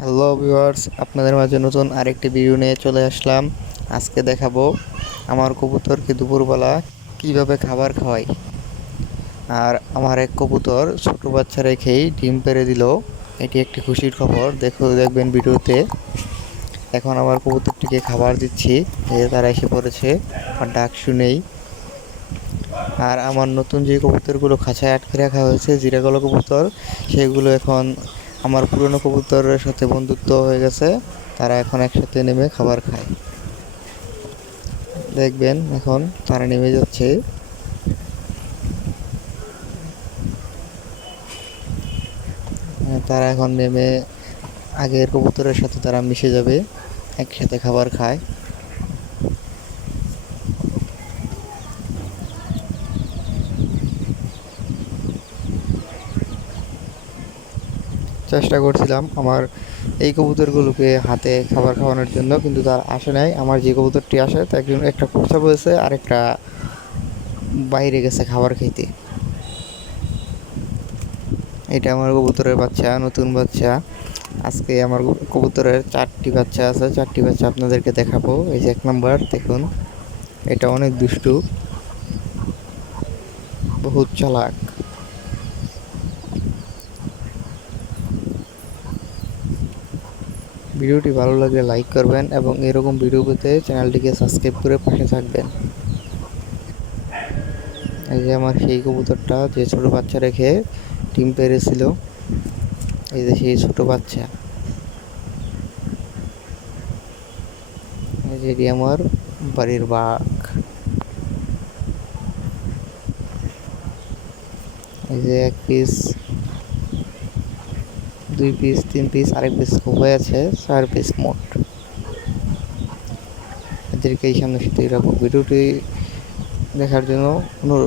Hello viewers, আপনাদের মাঝে নতুন আরেকটি ভিডিও নিয়ে চলে আসলাম। আজকে দেখাবো আমার কবুতরকে দুপুরবেলা কিভাবে খাবার খাওয়াই। আর আমার এক কবুতর ছোট বাচ্চা রেখেই ডিম পেড়ে দিল। এটি একটি খুশির খবর। দেখবেন ভিডিওতে। এখন আমার কবুতরটিকে খাবার দিচ্ছি। এই যে তারা এসে পড়েছে, আর ডাক শুনেই। আর আমার নতুন যে কবুতরগুলো খাঁচায় আটকে রাখা হয়েছে, জিরা কালো কবুতর, সেগুলো এখন আমার পুরনো কবুতরের সাথে বন্ধুত্ব হয়ে গেছে। তারা এখন একসাথে নেমে খাবার খায়। দেখবেন এখন তারা নেমে যাচ্ছে। তারা এখন নেমে আগের কবুতরের সাথে তারা মিশে যাবে, একসাথে খাবার খায়। চেষ্টা করছিলাম আমার এই কবুতরগুলোকে হাতে খাবার খাওয়ানোর জন্য, কিন্তু তার আসে নাই। আমার যে কবুতরটি আসে তার একটা প্রস্রাব হয়েছে, আর একটা বাইরে গেছে খাবার খাইতে। এটা আমার কবুতরের বাচ্চা, নতুন বাচ্চা। আজকে আমার কবুতরের 4টি বাচ্চা আছে, 4টি বাচ্চা আপনাদেরকে দেখাবো। এই যে 1 নাম্বার দেখুন, এটা অনেক দুষ্টু, বহুত চালাক। ভিডিওটি ভালো লাগলে লাইক করবেন এবং এরকম ভিডিও পেতে চ্যানেলটিকে সাবস্ক্রাইব করে পাশে থাকবেন। এই যে আমার সেই কবুতরটা যে ছোট বাচ্চা রেখে ডিম পেড়েছিল, এই যে সেই ছোট বাচ্চা। এই যে এটি আমার বাড়ির বাঘ। এই যে 1 পিস, 2 পিস, 3 পিস, আরেক পিস হয়ে আছে, 4 পিস মোট। এদেরকে এই সামনে সাথে রাখবো। ভিডিওটি দেখার জন্য অনুরোধ।